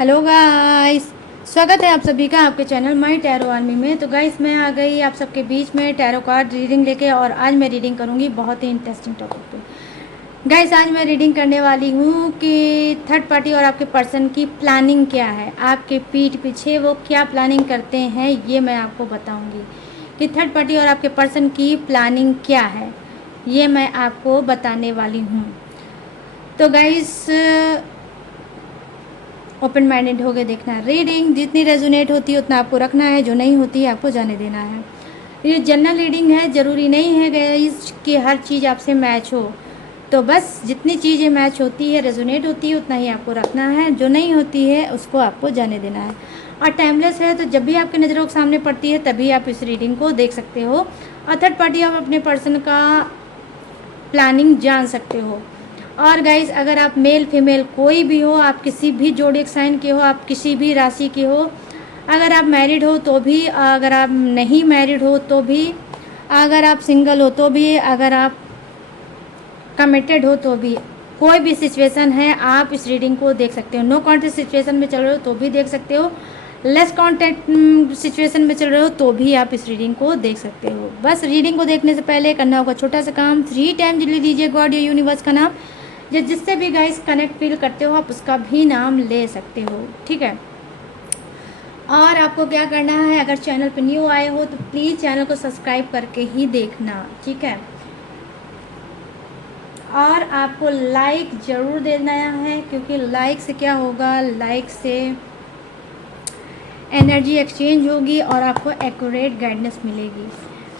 Hello guys, स्वागत है आप सभी का आपके चैनल माई टैरो आर्मी में। तो गाइस मैं आ गई आप सबके बीच में टैरो कार्ड रीडिंग लेके, और आज मैं रीडिंग करूंगी बहुत ही इंटरेस्टिंग टॉपिक पे। गाइस आज मैं रीडिंग करने वाली हूँ कि थर्ड पार्टी और आपके पर्सन की प्लानिंग क्या है, आपके पीठ पीछे वो क्या प्लानिंग करते हैं, ये मैं आपको बताऊँगी कि थर्ड पार्टी और आपके पर्सन की प्लानिंग क्या है, ये मैं आपको बताने वाली हूँ। तो गाइस ओपन माइंडेड होकर देखना है। रीडिंग जितनी रेजोनेट होती है उतना आपको रखना है, जो नहीं होती है आपको जाने देना है। ये जनरल रीडिंग है, ज़रूरी नहीं है गाइस कि हर चीज़ आपसे मैच हो। तो बस जितनी चीज़ें मैच होती है, रेजोनेट होती है, उतना ही आपको रखना है, जो नहीं होती है उसको आपको जाने देना है। और टाइमलेस है, तो जब भी आपकी नज़रों के सामने पड़ती है तभी आप इस रीडिंग को देख सकते हो और थर्ड पार्टी आप अपने पर्सन का प्लानिंग जान सकते हो। और गाइस अगर आप मेल फीमेल कोई भी हो, आप किसी भी जोडिएक साइन के हो, आप किसी भी राशि के हो, अगर आप मैरिड हो तो भी, अगर आप नहीं मैरिड हो तो भी, अगर आप सिंगल हो तो भी, अगर आप कमिटेड हो तो भी, कोई भी सिचुएशन है आप इस रीडिंग को देख सकते हो। नो कॉन्टेक्ट सिचुएशन में चल रहे हो तो भी देख सकते हो, लेस कॉन्टेक्ट सिचुएशन में चल रहे हो तो भी आप इस रीडिंग को देख सकते हो। बस रीडिंग को देखने से पहले करना होगा छोटा सा काम, 3 टाइम ले लीजिए गॉड या यूनिवर्स का नाम, जिससे भी गाइस कनेक्ट फील करते हो आप उसका भी नाम ले सकते हो, ठीक है। और आपको क्या करना है, अगर चैनल पर न्यू आए हो तो प्लीज़ चैनल को सब्सक्राइब करके ही देखना, ठीक है। और आपको लाइक ज़रूर देना है, क्योंकि लाइक से क्या होगा, लाइक से एनर्जी एक्सचेंज होगी और आपको एक्यूरेट गाइडेंस मिलेगी।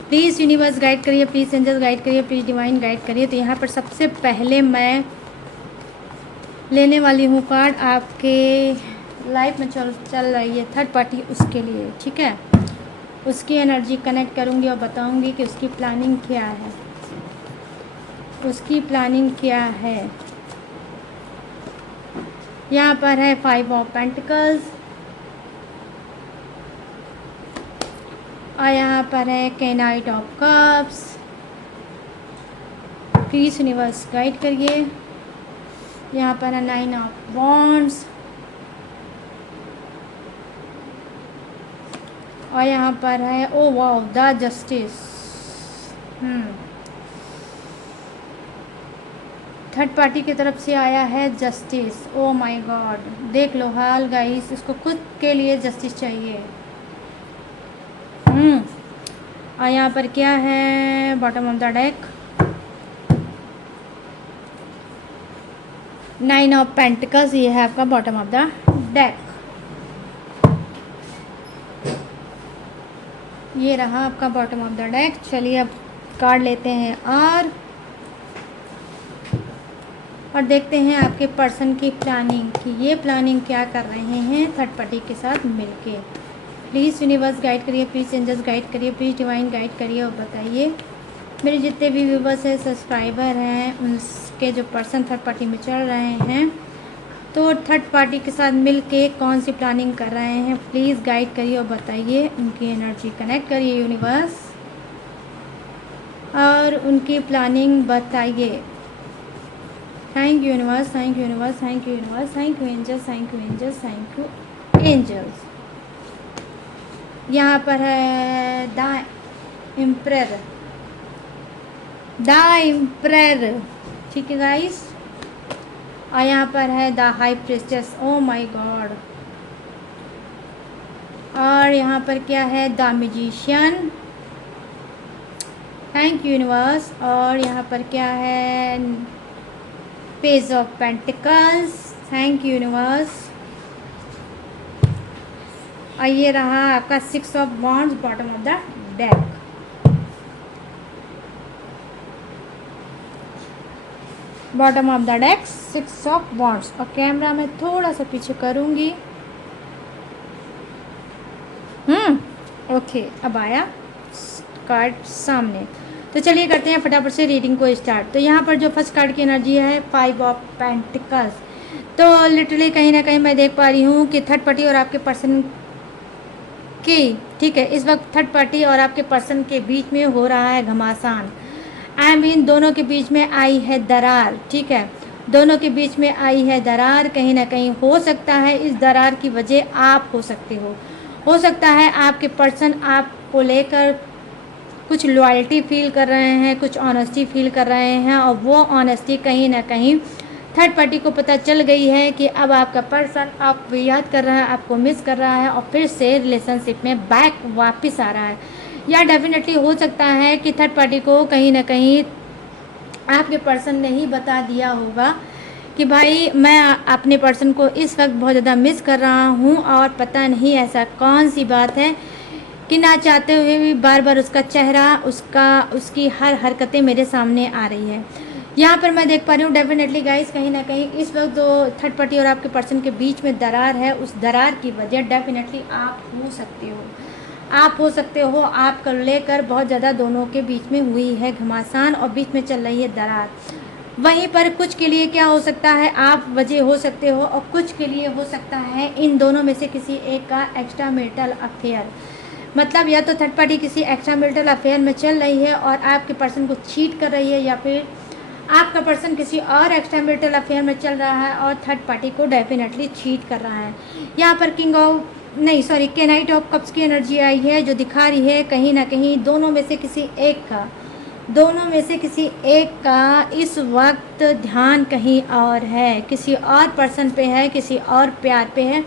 प्लीज़ यूनिवर्स गाइड करिए, प्लीज़ एंजल्स गाइड करिए, प्लीज़ डिवाइन गाइड करिए। तो यहाँ पर सबसे पहले मैं लेने वाली हूँ कार्ड आपके लाइफ में चल रही है थर्ड पार्टी, उसके लिए, ठीक है। उसकी एनर्जी कनेक्ट करूँगी और बताऊँगी कि उसकी प्लानिंग क्या है, उसकी प्लानिंग क्या है। यहाँ पर है 5 ऑफ पेंटिकल्स और यहाँ पर है night of cups. Please universe guide करिए। यहाँ पर है 9 ऑफ वॉन्ड्स और यहाँ पर है oh wow the justice. Third party की तरफ से आया है जस्टिस। ओ माय गॉड, देख लो हाल गाइस, इसको खुद के लिए जस्टिस चाहिए। और यहाँ पर क्या है, bottom of the deck 9 of pentacles, ये है आपका बॉटम ऑफ द डेक। ये रहा आपका बॉटम ऑफ द डेक। चलिए अब कार्ड लेते हैं और देखते हैं आपके पर्सन की प्लानिंग, कि ये प्लानिंग क्या कर रहे हैं थर्ड पार्टी के साथ मिलके। प्लीज़ यूनिवर्स गाइड करिए, प्लीज़ एंजल्स गाइड करिए, प्लीज़ डिवाइन गाइड करिए और बताइए मेरे जितने भी व्यूवर्स हैं, सब्सक्राइबर हैं, उनके जो पर्सन थर्ड पार्टी में चल रहे हैं, तो थर्ड पार्टी के साथ मिलके कौन सी प्लानिंग कर रहे हैं, प्लीज़ गाइड करिए और बताइए। उनकी एनर्जी कनेक्ट करिए यूनिवर्स और उनकी प्लानिंग बताइए। Thank you universe, thank you universe, thank you universe, thank you angels, thank you angels, thank you angels. यहाँ पर है द एम्परर, द एम्परर, ठीक है गाइस। और यहाँ पर है the high priestess, oh my God. और यहाँ पर क्या है, the magician, thank you universe. और यहाँ पर क्या है, page of pentacles, thank you universe. और ये रहा आपका 6 of wands, bottom of the deck. Bottom of the deck 6 of wands. और कैमरा में थोड़ा सा पीछे करूँगी। ओके, अब आया कार्ड सामने। तो चलिए करते हैं फटाफट से रीडिंग को स्टार्ट। तो यहाँ पर जो फर्स्ट कार्ड की एनर्जी है 5 ऑफ पेंटिकल्स। तो लिटरली कहीं ना कहीं मैं देख पा रही हूँ कि थर्ड पार्टी और आपके पर्सन की, ठीक है, इस वक्त थर्ड पार्टी और आपके पर्सन के बीच में हो रहा है घमासान। आई मीन दोनों के बीच में आई है दरार, ठीक है। दोनों के बीच में आई है दरार। कहीं ना कहीं हो सकता है इस दरार की वजह आप हो सकते हो सकता है आपके पर्सन आपको लेकर कुछ लॉयल्टी फील कर रहे हैं, कुछ ऑनेस्टी फील कर रहे हैं, और वो ऑनेस्टी कहीं ना कहीं थर्ड पार्टी को पता चल गई है कि अब आपका पर्सन आपको याद कर रहा है, आपको मिस कर रहा है और फिर से रिलेशनशिप में बैक वापस आ रहा है। या डेफिनेटली हो सकता है कि थर्ड पार्टी को कहीं ना कहीं आपके पर्सन ने ही बता दिया होगा कि भाई मैं अपने पर्सन को इस वक्त बहुत ज़्यादा मिस कर रहा हूँ, और पता नहीं ऐसा कौन सी बात है कि ना चाहते हुए भी बार बार उसका चेहरा, उसकी हर हरकतें मेरे सामने आ रही है। यहाँ पर मैं देख पा रही हूँ डेफिनेटली गाइस, कहीं ना कहीं इस वक्त जो थर्ड पार्टी और आपके पर्सन के बीच में दरार है, उस दरार की वजह डेफिनेटली आप हो सकते हो। आपको लेकर बहुत ज़्यादा दोनों के बीच में हुई है घमासान और बीच में चल रही है दरार। वहीं पर कुछ के लिए क्या हो सकता है, आप वजह हो सकते हो, और कुछ के लिए हो सकता है इन दोनों में से किसी एक का एक्स्ट्रा मैरिटल अफेयर। मतलब या तो थर्ड पार्टी किसी एक्स्ट्रा मैरिटल अफेयर में चल रही है और आपके पर्सन को चीट कर रही है, या फिर आपका पर्सन किसी और एक्स्ट्रा मैरिटल अफेयर में चल रहा है और थर्ड पार्टी को डेफिनेटली चीट कर रहा है। यहाँ पर नाइट ऑफ कप्स की एनर्जी आई है, जो दिखा रही है कहीं ना कहीं दोनों में से किसी एक का इस वक्त ध्यान कहीं और है, किसी और पर्सन पे है, किसी और प्यार पे है,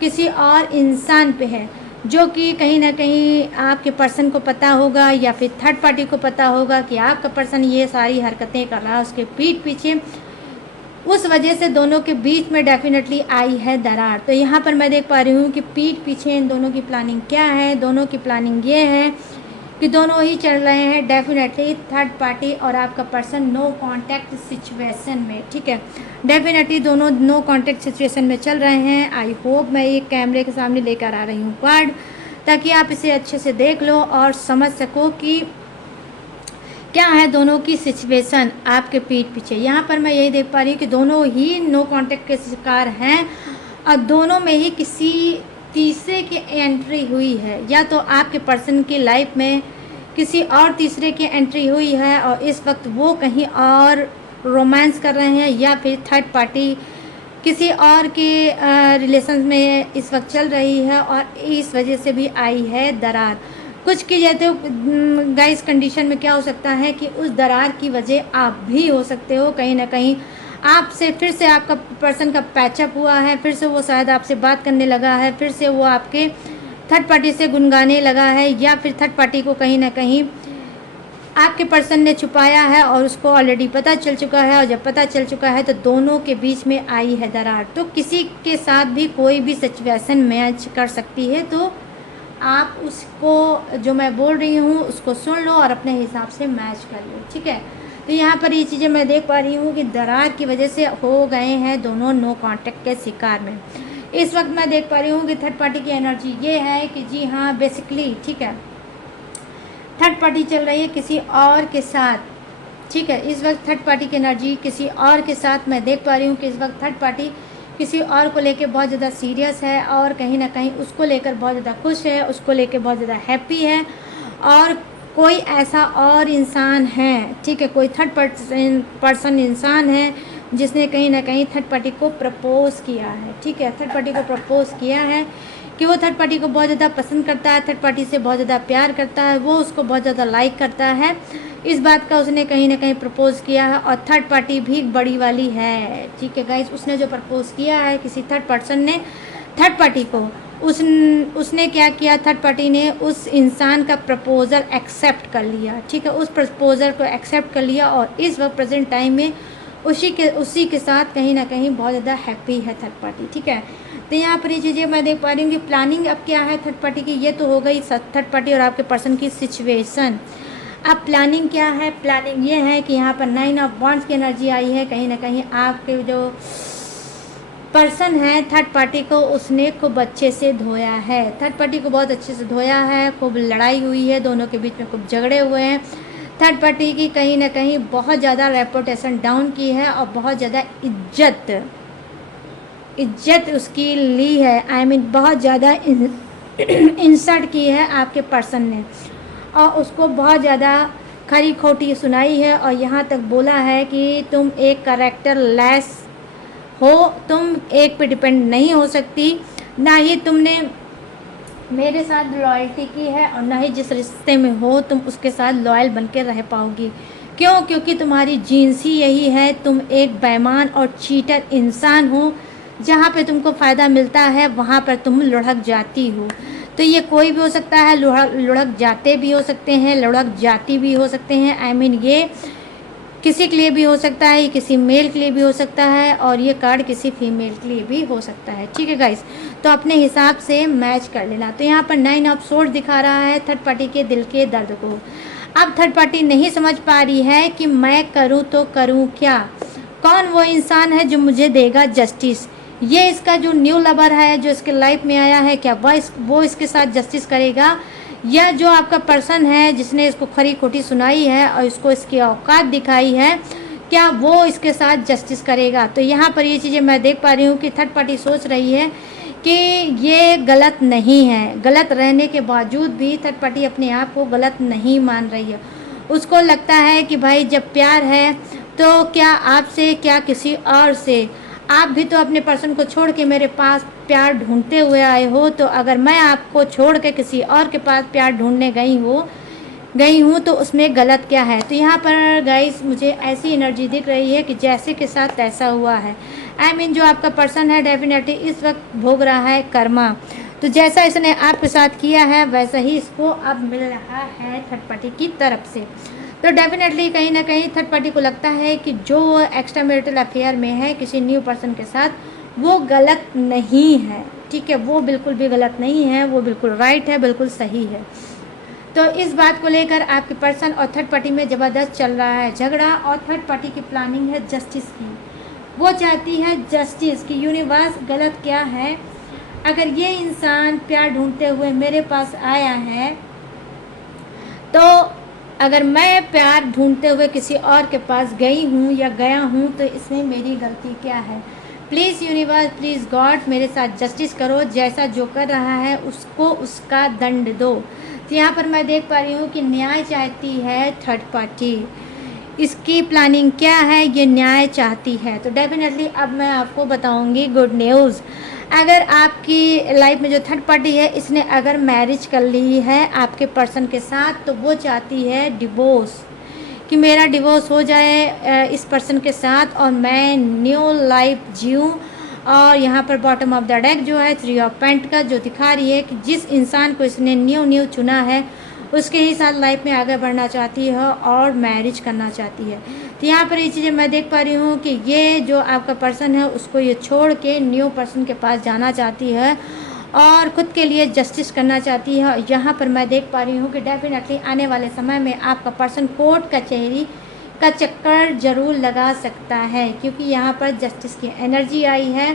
किसी और इंसान पे है, जो कि कहीं ना कहीं आपके पर्सन को पता होगा या फिर थर्ड पार्टी को पता होगा कि आपका पर्सन ये सारी हरकतें कर रहा है उसके पीठ पीछे। उस वजह से दोनों के बीच में डेफिनेटली आई है दरार। तो यहाँ पर मैं देख पा रही हूँ कि पीठ पीछे इन दोनों की प्लानिंग क्या है। दोनों की प्लानिंग ये है कि दोनों ही चल रहे हैं डेफिनेटली थर्ड पार्टी और आपका पर्सन नो कांटेक्ट सिचुएशन में, ठीक है। डेफिनेटली दोनों नो कांटेक्ट सिचुएशन में चल रहे हैं। आई होप मैं एक कैमरे के सामने लेकर आ रही हूँ कार्ड, ताकि आप इसे अच्छे से देख लो और समझ सको कि क्या है दोनों की सिचुएशन आपके पीठ पीछे। यहाँ पर मैं यही देख पा रही हूँ कि दोनों ही नो कांटेक्ट के शिकार हैं और दोनों में ही किसी तीसरे की एंट्री हुई है, या तो आपके पर्सन की लाइफ में किसी और तीसरे की एंट्री हुई है और इस वक्त वो कहीं और रोमांस कर रहे हैं, या फिर थर्ड पार्टी किसी और के रिलेशन में इस वक्त चल रही है और इस वजह से भी आई है दरार। कुछ की जाते हो गाइस कंडीशन में क्या हो सकता है कि उस दरार की वजह आप भी हो सकते हो। कहीं ना कहीं आपसे फिर से आपका पर्सन का पैचअप हुआ है, फिर से वो शायद आपसे बात करने लगा है, फिर से वो आपके थर्ड पार्टी से गुनगाने लगा है, या फिर थर्ड पार्टी को कहीं ना कहीं आपके पर्सन ने छुपाया है और उसको ऑलरेडी पता चल चुका है। और जब पता चल चुका है तो दोनों के बीच में आई है दरार। तो किसी के साथ भी कोई भी सिचुएशन मैच कर सकती है, तो आप उसको जो मैं बोल रही हूँ उसको सुन लो और अपने हिसाब से मैच कर लो, ठीक है। तो यहाँ पर ये चीज़ें मैं देख पा रही हूँ कि दरार की वजह से हो गए हैं दोनों नो कांटेक्ट के शिकार में। इस वक्त मैं देख पा रही हूँ कि थर्ड पार्टी की एनर्जी ये है कि जी हाँ बेसिकली, ठीक है, थर्ड पार्टी चल रही है किसी और के साथ, ठीक है। इस वक्त थर्ड पार्टी की एनर्जी किसी और के साथ मैं देख पा रही हूँ कि इस वक्त थर्ड पार्टी किसी और को लेकर बहुत ज़्यादा सीरियस है और कहीं ना कहीं उसको लेकर बहुत ज़्यादा खुश है, उसको लेकर बहुत ज़्यादा हैप्पी है। और कोई ऐसा और इंसान है, ठीक है, कोई थर्ड पर्सन इंसान है जिसने कहीं ना कहीं थर्ड पार्टी को प्रपोज़ किया है, ठीक है। थर्ड पार्टी को प्रपोज़ किया है कि वो थर्ड पार्टी को बहुत ज़्यादा पसंद करता है, थर्ड पार्टी से बहुत ज़्यादा प्यार करता है, वो उसको बहुत ज़्यादा लाइक करता है। इस बात का उसने कहीं ना कहीं प्रपोज़ किया है और थर्ड पार्टी भी बड़ी वाली है, ठीक है गाइस। उसने जो प्रपोज़ किया है किसी थर्ड पर्सन ने थर्ड पार्टी को, उसने क्या किया, थर्ड पार्टी ने उस इंसान का प्रपोज़ल एक्सेप्ट कर लिया, ठीक है। उस प्रपोज़ल को एक्सेप्ट कर लिया और इस वक्त प्रेजेंट टाइम में उसी के साथ कहीं ना कहीं बहुत ज़्यादा हैप्पी है थर्ड पार्टी, ठीक है। तो यहाँ पर ये चीज़ें मैं देख पा रही हूँ कि प्लानिंग अब क्या है थर्ड पार्टी की, ये तो हो गई थर्ड पार्टी और आपके पर्सन की सिचुएशन। अब प्लानिंग क्या है, प्लानिंग ये है कि यहाँ पर 9 ऑफ वॉन्ड्स की एनर्जी आई है। कहीं ना कहीं आपके जो पर्सन है थर्ड पार्टी को उसने खूब अच्छे से धोया है, थर्ड पार्टी को बहुत अच्छे से धोया है, खूब लड़ाई हुई है, दोनों के बीच में खूब झगड़े हुए हैं। थर्ड पार्टी की कहीं ना कहीं बहुत ज़्यादा रेपुटेशन डाउन की है और बहुत ज़्यादा इज्जत उसकी ली है, आई मीन बहुत ज़्यादा इंसल्ट की है आपके पर्सन ने, और उसको बहुत ज़्यादा खरी खोटी सुनाई है और यहाँ तक बोला है कि तुम एक करेक्टर लेस हो, तुम एक पे डिपेंड नहीं हो सकती, ना ही तुमने मेरे साथ लॉयल्टी की है और ना ही जिस रिश्ते में हो तुम उसके साथ लॉयल बन के रह पाओगी। क्यों? क्योंकि तुम्हारी जीन्स ही यही है, तुम एक बेईमान और चीटर इंसान हो। जहाँ पे तुमको फ़ायदा मिलता है वहाँ पर तुम लुढ़क जाती हो। तो ये कोई भी हो सकता है, लुढ़क जाते भी हो सकते हैं, लुढ़क जाती भी हो सकते हैं। आई मीन ये किसी के लिए भी हो सकता है, ये किसी मेल के लिए भी हो सकता है और ये कार्ड किसी फीमेल के लिए भी हो सकता है। ठीक है गाइस, तो अपने हिसाब से मैच कर लेना। तो यहाँ पर 9 ऑफ सोर्ड दिखा रहा है थर्ड पार्टी के दिल के दर्द को। अब थर्ड पार्टी नहीं समझ पा रही है कि मैं करूँ तो करूँ क्या, कौन वो इंसान है जो मुझे देगा जस्टिस। ये इसका जो न्यू लवर है जो इसके लाइफ में आया है, क्या वो इसके साथ जस्टिस करेगा, या जो आपका पर्सन है जिसने इसको खरी खोटी सुनाई है और इसको इसकी औकात दिखाई है, क्या वो इसके साथ जस्टिस करेगा। तो यहाँ पर ये चीज़ें मैं देख पा रही हूँ कि थर्ड पार्टी सोच रही है कि ये गलत नहीं है, गलत रहने के बावजूद भी थर्ड पार्टी अपने आप को गलत नहीं मान रही है। उसको लगता है कि भाई जब प्यार है तो क्या आपसे, क्या किसी और से, आप भी तो अपने पर्सन को छोड़ के मेरे पास प्यार ढूंढते हुए आए हो, तो अगर मैं आपको छोड़ के किसी और के पास प्यार ढूंढने गई हूँ तो उसमें गलत क्या है। तो यहाँ पर गाइस मुझे ऐसी एनर्जी दिख रही है कि जैसे के साथ तैसा हुआ है। आई मीन जो आपका पर्सन है डेफिनेटली इस वक्त भोग रहा है कर्मा। तो जैसा इसने आपके साथ किया है वैसा ही इसको अब मिल रहा है थर्ड पार्टी की तरफ से। तो डेफिनेटली कहीं ना कहीं थर्ड पार्टी को लगता है कि जो एक्स्ट्रा मैरिटल अफेयर में है किसी न्यू पर्सन के साथ, वो गलत नहीं है। ठीक है, वो बिल्कुल भी गलत नहीं है, वो बिल्कुल राइट है, बिल्कुल सही है। तो इस बात को लेकर आपके पर्सन और थर्ड पार्टी में ज़बरदस्त चल रहा है झगड़ा और थर्ड पार्टी की प्लानिंग है जस्टिस की। वो चाहती है जस्टिस की, यूनिवर्स गलत क्या है, अगर ये इंसान प्यार ढूंढते हुए मेरे पास आया है तो अगर मैं प्यार ढूंढते हुए किसी और के पास गई हूँ या गया हूँ तो इसमें मेरी गलती क्या है। प्लीज़ यूनिवर्स, प्लीज़ गॉड मेरे साथ जस्टिस करो, जैसा जो कर रहा है उसको उसका दंड दो। तो यहाँ पर मैं देख पा रही हूँ कि न्याय चाहती है थर्ड पार्टी, इसकी प्लानिंग क्या है, ये न्याय चाहती है। तो डेफिनेटली अब मैं आपको बताऊंगी गुड न्यूज़। अगर आपकी लाइफ में जो थर्ड पार्टी है इसने अगर मैरिज कर ली है आपके पर्सन के साथ, तो वो चाहती है डिवोर्स, कि मेरा डिवोर्स हो जाए इस पर्सन के साथ और मैं न्यू लाइफ जीऊँ। और यहाँ पर बॉटम ऑफ द डेक जो है 3 ऑफ पेंट का जो दिखा रही है कि जिस इंसान को इसने न्यू चुना है उसके ही साथ लाइफ में आगे बढ़ना चाहती है और मैरिज करना चाहती है। तो यहाँ पर ये चीज़ें मैं देख पा रही हूँ कि ये जो आपका पर्सन है उसको ये छोड़ के न्यू पर्सन के पास जाना चाहती है और ख़ुद के लिए जस्टिस करना चाहती है। यहाँ पर मैं देख पा रही हूँ कि डेफिनेटली आने वाले समय में आपका पर्सन कोर्ट कचहरी का चक्कर ज़रूर लगा सकता है, क्योंकि यहाँ पर जस्टिस की एनर्जी आई है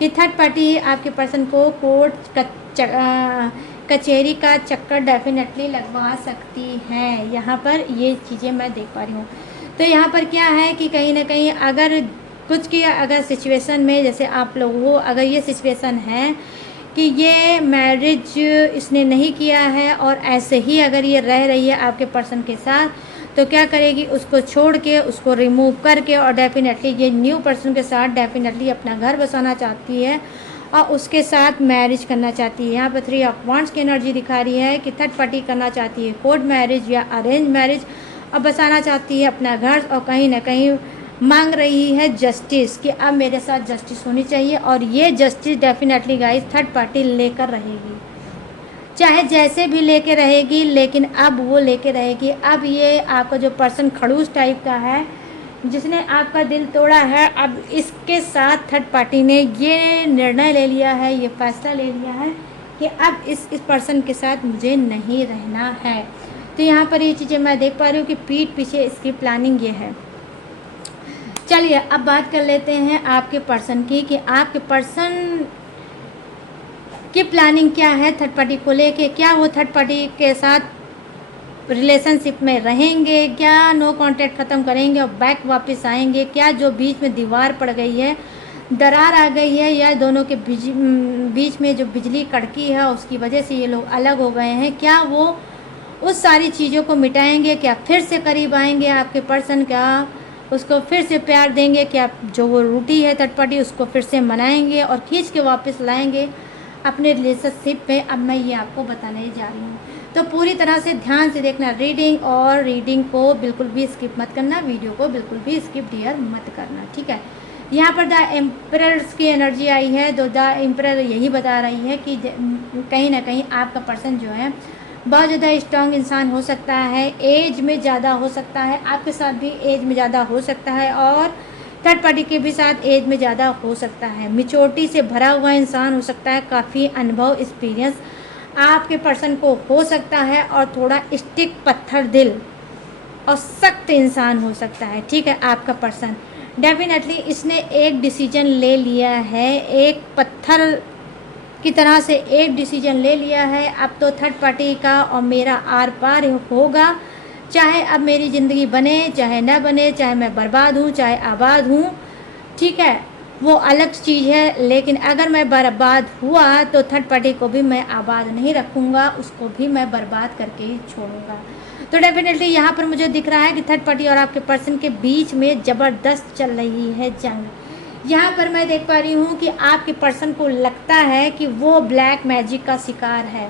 कि थर्ड पार्टी आपके पर्सन को कोर्ट कचहरी का चक्कर डेफिनेटली लगवा सकती है। यहाँ पर ये चीज़ें मैं देख पा रही हूँ। तो यहाँ पर क्या है कि कहीं ना कहीं अगर कुछ की अगर सिचुएशन में, जैसे आप लोग हो, अगर ये सिचुएशन है कि ये मैरिज इसने नहीं किया है और ऐसे ही अगर ये रह रही है आपके पर्सन के साथ, तो क्या करेगी, उसको छोड़ के, उसको रिमूव करके और डेफिनेटली ये न्यू पर्सन के साथ डेफिनेटली अपना घर बसाना चाहती है और उसके साथ मैरिज करना चाहती है। यहाँ पर 3 ऑफ वांड्स की एनर्जी दिखा रही है कि थर्ड पार्टी करना चाहती है कोर्ट मैरिज या अरेंज मैरिज और बसाना चाहती है अपना घर, और कहीं ना कहीं मांग रही है जस्टिस कि अब मेरे साथ जस्टिस होनी चाहिए। और ये justice definitely guys third party लेकर रहेगी, चाहे जैसे भी लेके रहेगी, लेकिन अब वो लेके रहेगी। अब ये आपका जो पर्सन खड़ूस टाइप का है जिसने आपका दिल तोड़ा है, अब इसके साथ थर्ड पार्टी ने ये निर्णय ले लिया है, ये फैसला ले लिया है कि अब इस पर्सन के साथ मुझे नहीं रहना है। तो यहाँ पर ये चीज़ें मैं देख पा रही हूँ कि पीठ पीछे इसकी प्लानिंग ये है। चलिए अब बात कर लेते हैं आपके पर्सन की कि आपके पर्सन की प्लानिंग क्या है थर्ड पार्टी को लेके। क्या वो थर्ड पार्टी के साथ रिलेशनशिप में रहेंगे, क्या नो कांटेक्ट ख़त्म करेंगे और बैक वापस आएंगे, क्या जो बीच में दीवार पड़ गई है, दरार आ गई है, या दोनों के बीच में जो बिजली कड़की है उसकी वजह से ये लोग अलग हो गए हैं, क्या वो उस सारी चीज़ों को मिटाएंगे, क्या फिर से करीब आएंगे आपके पर्सन, क्या उसको फिर से प्यार देंगे, क्या जो वो रूठी है थर्ड पार्टी उसको फिर से मनाएंगे और खींच के वापस लाएंगे अपने रिलेशनशिप पे। अब मैं ये आपको बताने जा रही हूँ, तो पूरी तरह से ध्यान से देखना रीडिंग, और रीडिंग को बिल्कुल भी स्किप मत करना, वीडियो को बिल्कुल भी स्किप डियर मत करना, ठीक है। यहाँ पर द एम्परर्स की एनर्जी आई है, तो द एम्परर यही बता रही है कि कहीं ना कहीं आपका पर्सन जो है बहुत ज़्यादा स्ट्रांग इंसान हो सकता है, एज में ज़्यादा हो सकता है, आपके साथ भी एज में ज़्यादा हो सकता है और थर्ड पार्टी के भी साथ एज में ज़्यादा हो सकता है। मैच्योरिटी से भरा हुआ इंसान हो सकता है, काफ़ी अनुभव एक्सपीरियंस आपके पर्सन को हो सकता है, और थोड़ा स्टिक पत्थर दिल और सख्त इंसान हो सकता है, ठीक है। आपका पर्सन डेफिनेटली इसने एक डिसीजन ले लिया है, एक पत्थर की तरह से एक डिसीजन ले लिया है। अब तो थर्ड पार्टी का और मेरा आर पार होगा, चाहे अब मेरी ज़िंदगी बने चाहे ना बने, चाहे मैं बर्बाद हूँ चाहे आबाद हूँ, ठीक है, वो अलग चीज़ है। लेकिन अगर मैं बर्बाद हुआ तो थर्ड पार्टी को भी मैं आबाद नहीं रखूँगा, उसको भी मैं बर्बाद करके ही छोड़ूंगा। तो डेफिनेटली यहाँ पर मुझे दिख रहा है कि थर्ड पार्टी और आपके पर्सन के बीच में ज़बरदस्त चल रही है जंग। यहाँ पर मैं देख पा रही हूँ कि आपके पर्सन को लगता है कि वो ब्लैक मैजिक का शिकार है।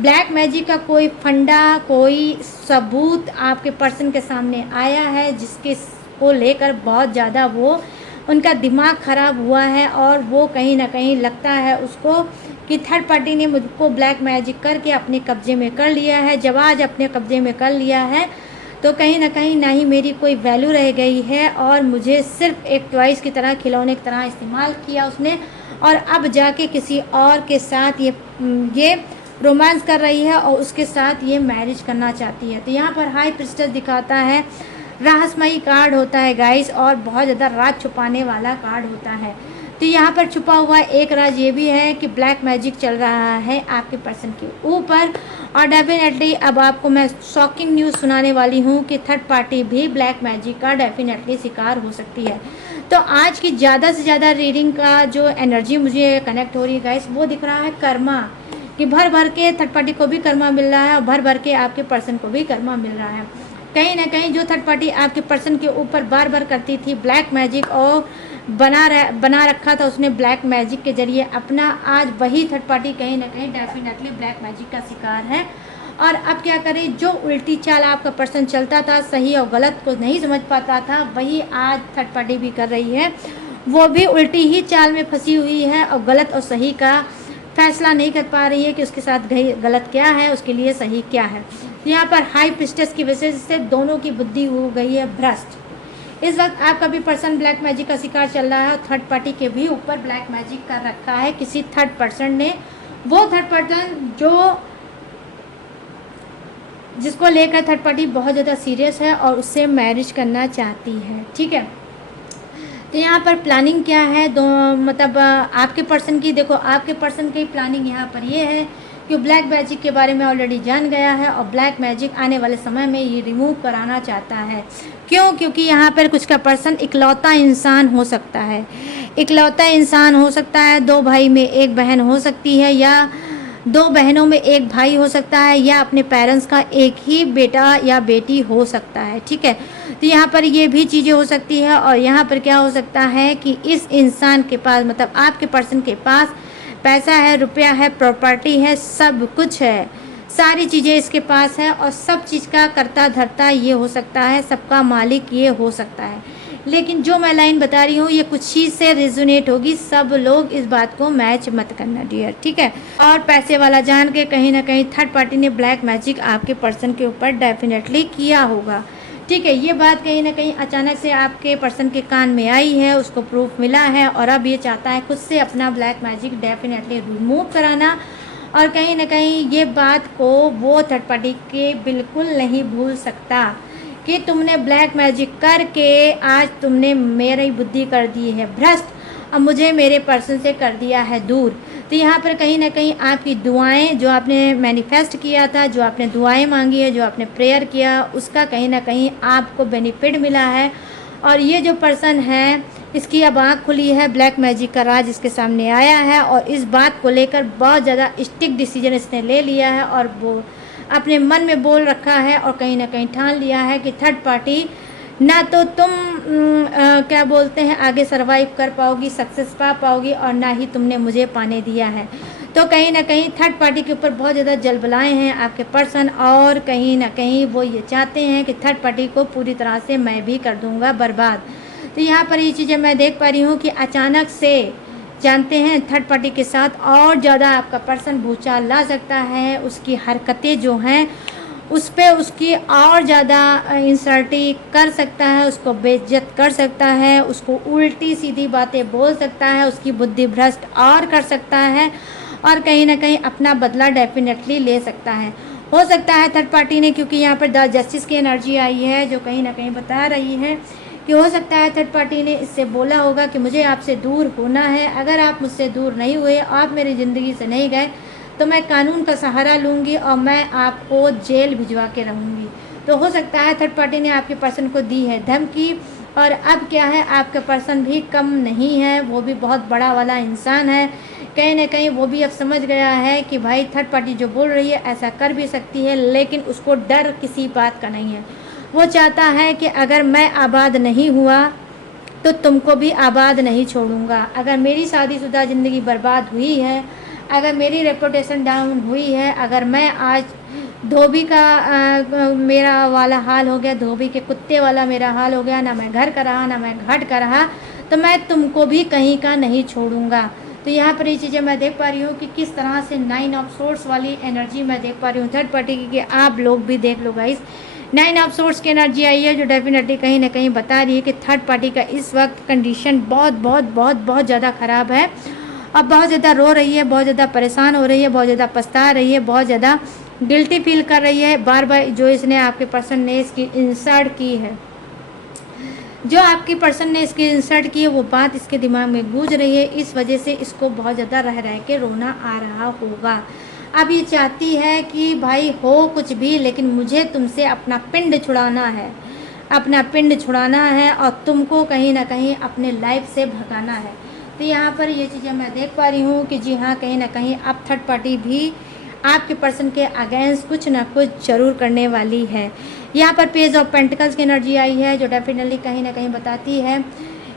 ब्लैक मैजिक का कोई फंडा, कोई सबूत आपके पर्सन के सामने आया है, जिसके को लेकर बहुत ज़्यादा वो उनका दिमाग ख़राब हुआ है, और वो कहीं ना कहीं लगता है उसको कि थर्ड पार्टी ने मुझको ब्लैक मैजिक करके अपने कब्जे में कर लिया है। जब आज अपने कब्जे में कर लिया है तो कहीं ना ही मेरी कोई वैल्यू रह गई है, और मुझे सिर्फ एक टॉयज़ की तरह, खिलौने की तरह इस्तेमाल किया उसने, और अब जाके किसी और के साथ ये रोमांस कर रही है और उसके साथ ये मैरिज करना चाहती है। तो यहाँ पर हाई प्रिस्टेस दिखाता है, रहस्यमयी कार्ड होता है गाइस, और बहुत ज़्यादा राज छुपाने वाला कार्ड होता है। तो यहाँ पर छुपा हुआ एक राज ये भी है कि ब्लैक मैजिक चल रहा है आपके पर्सन के ऊपर, और डेफिनेटली अब आपको मैं शॉकिंग न्यूज़ सुनाने वाली हूँ कि थर्ड पार्टी भी ब्लैक मैजिक का डेफिनेटली शिकार हो सकती है। तो आज की ज़्यादा से ज़्यादा रीडिंग का जो एनर्जी मुझे कनेक्ट हो रही है गाइस, वो दिख रहा है कर्मा, कि भर भर के थर्ड पार्टी को भी कर्मा मिल रहा है और भर भर के आपके पर्सन को भी कर्मा मिल रहा है। कहीं ना कहीं जो थर्ड पार्टी आपके पर्सन के ऊपर बार बार करती थी ब्लैक मैजिक, और बना रखा था उसने ब्लैक मैजिक के जरिए अपना, आज वही थर्ड पार्टी कहीं ना कहीं डेफिनेटली ब्लैक मैजिक का शिकार है। और अब क्या करें, जो उल्टी चाल आपका पर्सन चलता था, सही और गलत को नहीं समझ पाता था, वही आज थर्ड पार्टी भी कर रही है। वो भी उल्टी ही चाल में फंसी हुई है और गलत और सही का फैसला नहीं कर पा रही है कि उसके साथ गलत क्या है, उसके लिए सही क्या है। यहाँ पर हाई प्रिस्टेस की वजह से दोनों की बुद्धि हो गई है भ्रष्ट। इस वक्त आपका भी पर्सन ब्लैक मैजिक का शिकार चल रहा है, और थर्ड पार्टी के भी ऊपर ब्लैक मैजिक कर रखा है किसी थर्ड पर्सन ने। वो थर्ड पर्सन जिसको लेकर थर्ड पार्टी बहुत ज़्यादा सीरियस है और उससे मैरिज करना चाहती है, ठीक है। तो यहाँ पर प्लानिंग क्या है, मतलब आपके पर्सन की, देखो आपके पर्सन की प्लानिंग यहाँ पर ये है कि ब्लैक मैजिक के बारे में ऑलरेडी जान गया है, और ब्लैक मैजिक आने वाले समय में ये रिमूव कराना चाहता है। क्यों? क्योंकि यहाँ पर कुछ का पर्सन इकलौता इंसान हो सकता है, इकलौता इंसान हो सकता है, 2 भाई में 1 बहन हो सकती है, या 2 बहनों में 1 भाई हो सकता है, या अपने पेरेंट्स का एक ही बेटा या बेटी हो सकता है, ठीक है। तो यहाँ पर ये भी चीज़ें हो सकती है। और यहाँ पर क्या हो सकता है कि इस इंसान के पास, मतलब आपके पर्सन के पास पैसा है, रुपया है, प्रॉपर्टी है, सब कुछ है, सारी चीज़ें इसके पास है, और सब चीज़ का करता धरता ये हो सकता है, सबका मालिक ये हो सकता है। लेकिन जो मैं लाइन बता रही हूँ ये कुछ चीज़ से रेजोनेट होगी, सब लोग इस बात को मैच मत करना डियर, ठीक है। और पैसे वाला जान के कहीं ना कहीं थर्ड पार्टी ने ब्लैक मैजिक आपके पर्सन के ऊपर डेफिनेटली किया होगा, ठीक है। ये बात कहीं ना कहीं अचानक से आपके पर्सन के कान में आई है, उसको प्रूफ मिला है, और अब ये चाहता है खुद से अपना ब्लैक मैजिक डेफिनेटली रिमूव कराना। और कहीं ना कहीं ये बात को वो थर्ड पार्टी के बिल्कुल नहीं भूल सकता कि तुमने ब्लैक मैजिक करके आज तुमने मेरी बुद्धि कर दी है भ्रष्ट, अब मुझे मेरे पर्सन से कर दिया है दूर। तो यहाँ पर कहीं ना कहीं आपकी दुआएं, जो आपने मैनिफेस्ट किया था, जो आपने दुआएं मांगी है, जो आपने प्रेयर किया, उसका कहीं ना कहीं आपको बेनिफिट मिला है। और ये जो पर्सन है इसकी अब आँख खुली है, ब्लैक मैजिक का राज इसके सामने आया है, और इस बात को लेकर बहुत ज़्यादा स्टिक डिसीजन इसने ले लिया है, और वो अपने मन में बोल रखा है और कहीं ना कहीं ठान लिया है कि थर्ड पार्टी ना तो तुम क्या बोलते हैं आगे सरवाइव कर पाओगी, सक्सेस पा पाओगी, और ना ही तुमने मुझे पाने दिया है। तो कहीं ना कहीं थर्ड पार्टी के ऊपर बहुत ज़्यादा जलबलाए हैं आपके पर्सन, और कहीं ना कहीं वो ये चाहते हैं कि थर्ड पार्टी को पूरी तरह से मैं भी कर दूंगा बर्बाद। तो यहाँ पर ये चीज़ें मैं देख पा रही हूँ कि अचानक से जानते हैं थर्ड पार्टी के साथ और ज़्यादा आपका पर्सन भूचाल ला सकता है। उसकी हरकतें जो हैं उस पर उसकी और ज़्यादा इंसल्टी कर सकता है, उसको बेइज्जत कर सकता है, उसको उल्टी सीधी बातें बोल सकता है, उसकी बुद्धि भ्रष्ट और कर सकता है, और कहीं ना कहीं अपना बदला डेफिनेटली ले सकता है। हो सकता है थर्ड पार्टी ने, क्योंकि यहाँ पर द जस्टिस की एनर्जी आई है जो कहीं ना कहीं बता रही है कि हो सकता है थर्ड पार्टी ने इससे बोला होगा कि मुझे आपसे दूर होना है, अगर आप मुझसे दूर नहीं हुए, आप मेरी ज़िंदगी से नहीं गए, तो मैं कानून का सहारा लूँगी और मैं आपको जेल भिजवा के रहूँगी। तो हो सकता है थर्ड पार्टी ने आपके पर्सन को दी है धमकी, और अब क्या है आपका पर्सन भी कम नहीं है, वो भी बहुत बड़ा वाला इंसान है। कहीं ना कहीं वो भी अब समझ गया है कि भाई थर्ड पार्टी जो बोल रही है ऐसा कर भी सकती है, लेकिन उसको डर किसी बात का नहीं है। वो चाहता है कि अगर मैं आबाद नहीं हुआ तो तुमको भी आबाद नहीं छोड़ूंगा। अगर मेरी शादीशुदा ज़िंदगी बर्बाद हुई है, अगर मेरी रेपुटेशन डाउन हुई है, अगर मैं आज धोबी का मेरा वाला हाल हो गया, धोबी के कुत्ते वाला मेरा हाल हो गया, ना मैं घर का रहा ना मैं घाट का रहा, तो मैं तुमको भी कहीं का नहीं छोड़ूंगा। तो यहाँ पर ये चीज़ें मैं देख पा रही हूँ कि किस तरह से 9 ऑफ सोर्स वाली एनर्जी मैं देख पा रही हूँ थर्ड पार्टी की। आप लोग भी देख लो गाइस, 9 ऑफ सोर्स की एनर्जी आई है जो डेफिनेटली कहीं ना कहीं बता रही है कि थर्ड पार्टी का इस वक्त कंडीशन बहुत बहुत बहुत बहुत ज़्यादा ख़राब है। अब बहुत ज़्यादा रो रही है, बहुत ज़्यादा परेशान हो रही है, बहुत ज़्यादा पछता रही है, बहुत ज़्यादा गिल्टी फील कर रही है। बार बार जो इसने आपके पर्सन ने इसकी इंसल्ट की है, जो आपकी पर्सन ने इसकी इंसल्ट की है, वो बात इसके दिमाग में गूंज रही है। इस वजह से इसको बहुत ज़्यादा रह रह के रोना आ रहा होगा। अब ये चाहती है कि भाई हो कुछ भी, लेकिन मुझे तुमसे अपना पिंड छुड़ाना है, अपना पिंड छुड़ाना है, और तुमको कहीं ना कहीं अपने लाइफ से भगाना है। तो यहाँ पर ये चीज़ें मैं देख पा रही हूँ कि जी हाँ, कहीं ना कहीं अब थर्ड पार्टी भी आपके पर्सन के अगेंस्ट कुछ ना कुछ जरूर करने वाली है। यहाँ पर पेज ऑफ पेंटिकल्स की एनर्जी आई है जो डेफिनेटली कहीं ना कहीं बताती है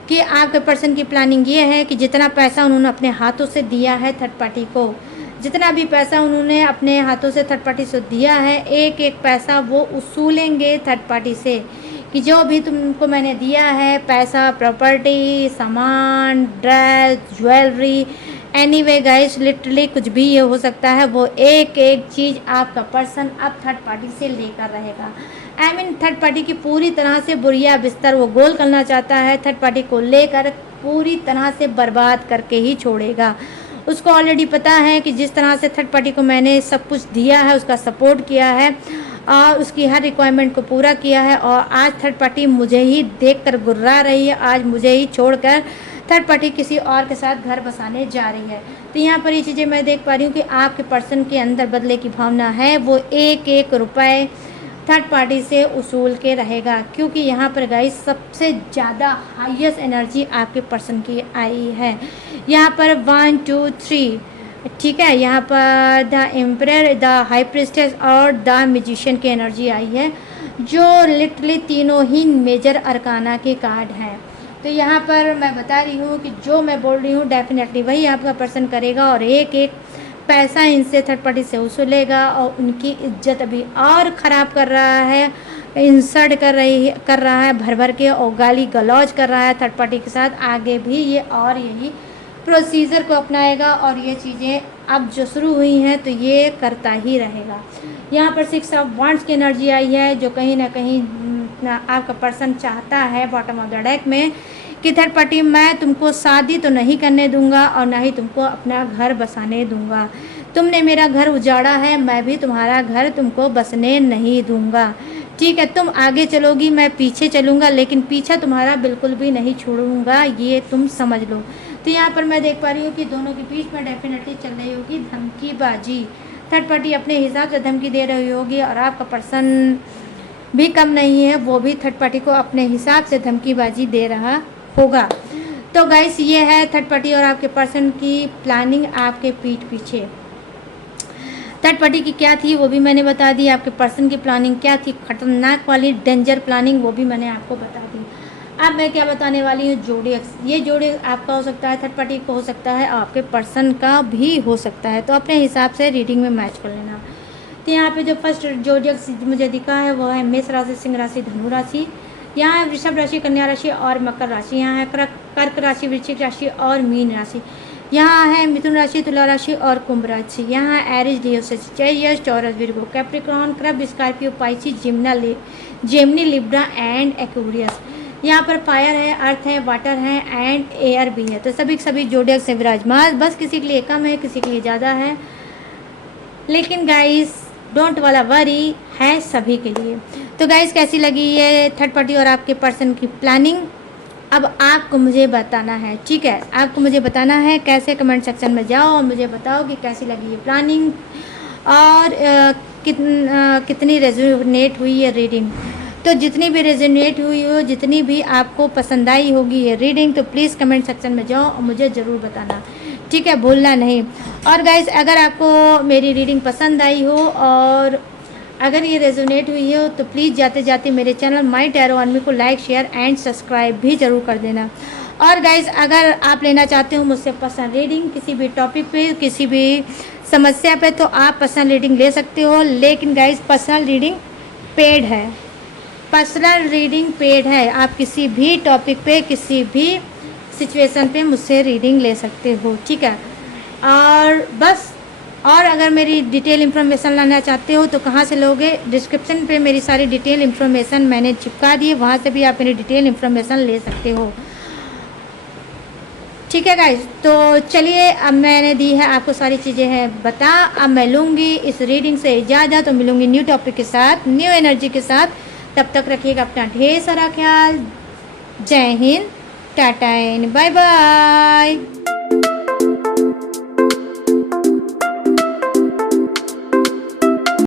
कि आपके पर्सन की प्लानिंग ये है कि जितना पैसा उन्होंने अपने हाथों से दिया है थर्ड पार्टी को, जितना भी पैसा उन्होंने अपने हाथों से थर्ड पार्टी से दिया है, एक एक पैसा वो उसूलेंगे थर्ड पार्टी से कि जो भी तुमको मैंने दिया है, पैसा, प्रॉपर्टी, सामान, dress, jewellery, anyway guys literally कुछ भी ये हो सकता है, वो एक एक चीज़ आपका पर्सन अब थर्ड पार्टी से लेकर रहेगा। आई मीन थर्ड पार्टी की पूरी तरह से बुरिया बिस्तर वो गोल करना चाहता है, थर्ड पार्टी को लेकर पूरी तरह से बर्बाद करके ही छोड़ेगा। उसको ऑलरेडी पता है कि जिस तरह से थर्ड पार्टी को मैंने सब कुछ दिया है, उसका सपोर्ट किया है और उसकी हर रिक्वायरमेंट को पूरा किया है, और आज थर्ड पार्टी मुझे ही देखकर गुर्रा रही है, आज मुझे ही छोड़कर थर्ड पार्टी किसी और के साथ घर बसाने जा रही है। तो यहाँ पर ये चीज़ें मैं देख पा रही हूँ कि आपके पर्सन के अंदर बदले की भावना है, वो एक एक रुपए थर्ड पार्टी से उसूल के रहेगा, क्योंकि यहाँ पर गाइस सबसे ज़्यादा हाईएस्ट एनर्जी आपके पर्सन की आई है। यहाँ पर 1 2 3 ठीक है, यहाँ पर the emperor, the high priestess और द मैजिशियन की एनर्जी आई है, जो लिटरली तीनों ही मेजर अरकाना के कार्ड हैं। तो यहाँ पर मैं बता रही हूँ कि जो मैं बोल रही हूँ डेफिनेटली वही आपका पर्सन करेगा, और एक एक पैसा इनसे थर्ड पार्टी से वसूलेगा, और उनकी इज्जत अभी और ख़राब कर रहा है, इंसल्ट कर रहा है भर भर के, और गाली गलौज कर रहा है थर्ड पार्टी के साथ। आगे भी ये और यही प्रोसीजर को अपनाएगा, और ये चीज़ें अब जो शुरू हुई हैं तो ये करता ही रहेगा। यहाँ पर 6 ऑफ वांड्स की एनर्जी आई है, जो कहीं ना कहीं आपका पर्सन चाहता है बॉटम ऑफ द डेक में कि थर्ड पार्टी मैं तुमको शादी तो नहीं करने दूंगा और ना ही तुमको अपना घर बसाने दूंगा। तुमने मेरा घर उजाड़ा है, मैं भी तुम्हारा घर तुमको बसने नहीं दूंगा। ठीक है, तुम आगे चलोगी, मैं पीछे चलूँगा, लेकिन पीछा तुम्हारा बिल्कुल भी नहीं छोड़ूंगा, ये तुम समझ लो। तो यहाँ पर मैं देख पा रही हूँ कि दोनों के बीच में डेफिनेटली चल रही होगी धमकीबाजी। थर्ड पार्टी अपने हिसाब से धमकी दे रही होगी, और आपका पर्सन भी कम नहीं है, वो भी थर्ड पार्टी को अपने हिसाब से धमकीबाजी दे रहा होगा। तो गाइस ये है थर्ड पार्टी और आपके पर्सन की प्लानिंग आपके पीठ पीछे। थर्ड पार्टी की क्या थी वो भी मैंने बता दी, आपके पर्सन की प्लानिंग क्या थी, खतरनाक वाली डेंजर प्लानिंग, वो भी मैंने आपको बता दी। अब मैं क्या बताने वाली हूँ, जोडियक्स। ये जोडियक आपका हो सकता है, थर्ड पार्टी को हो सकता है, आपके पर्सन का भी हो सकता है, तो अपने हिसाब से रीडिंग में मैच कर लेना। तो यहाँ पे जो फर्स्ट जोडियक्स मुझे दिखा है वो है मेष राशि, सिंह राशि, धनु राशि। यहाँ है वृषभ राशि, कन्या राशि और मकर राशि। यहाँ है कर्क राशि, वृश्चिक राशि और मीन राशि। यहाँ है मिथुन राशि, तुला राशि और कुंभ राशि। यहाँ है Aries, Leo, Sagittarius, Taurus, Virgo, Capricorn, crab, Scorpio, Pisces, Gemini, Libra and Aquarius. यहाँ पर फायर है, अर्थ है, वाटर है एंड एयर भी है। तो सभी जोडियक से विराजमान, बस किसी के लिए कम है, किसी के लिए ज़्यादा है, लेकिन गाइस डोंट वाला वरी है सभी के लिए। तो गाइस कैसी लगी ये थर्ड पार्टी और आपके पर्सन की प्लानिंग, अब आपको मुझे बताना है, ठीक है। आपको मुझे बताना है कैसे, कमेंट सेक्शन में जाओ और मुझे बताओ कि कैसी लगी ये प्लानिंग और कितनी रेजोनेट हुई ये रीडिंग। तो जितनी भी रेजोनेट हुई हो, जितनी भी आपको पसंद आई होगी ये रीडिंग, तो प्लीज़ कमेंट सेक्शन में जाओ और मुझे ज़रूर बताना, ठीक है, भूलना नहीं। और गाइस अगर आपको मेरी रीडिंग पसंद आई हो और अगर ये रेजोनेट हुई हो तो प्लीज़ जाते जाते मेरे चैनल माई टैरो आर्मी को लाइक, शेयर एंड सब्सक्राइब भी ज़रूर कर देना। और गाइस अगर आप लेना चाहते हो मुझसे पर्सनल रीडिंग किसी भी टॉपिक पे, किसी भी समस्या पे, तो आप पर्सनल रीडिंग ले सकते हो, लेकिन गाइस पर्सनल रीडिंग पेड है, पर्सनल रीडिंग पेड है। आप किसी भी टॉपिक पे, किसी भी सिचुएशन पे मुझसे रीडिंग ले सकते हो, ठीक है। और बस, और अगर मेरी डिटेल इन्फॉर्मेशन लाना चाहते हो तो कहाँ से लोगे, डिस्क्रिप्शन पे मेरी सारी डिटेल इन्फॉर्मेशन मैंने चिपका दी है, वहाँ से भी आप मेरी डिटेल इन्फॉर्मेशन ले सकते हो, ठीक है गाइज। तो चलिए अब मैंने दी है आपको सारी चीज़ें हैं बता, अब मैं लूँगी इस रीडिंग से इजाज़त, तो मिलूँगी न्यू टॉपिक के साथ, न्यू एनर्जी के साथ। तब तक रखिएगा अपना ढेर सारा ख्याल। जय हिंद, टाटा एंड बाय बाय।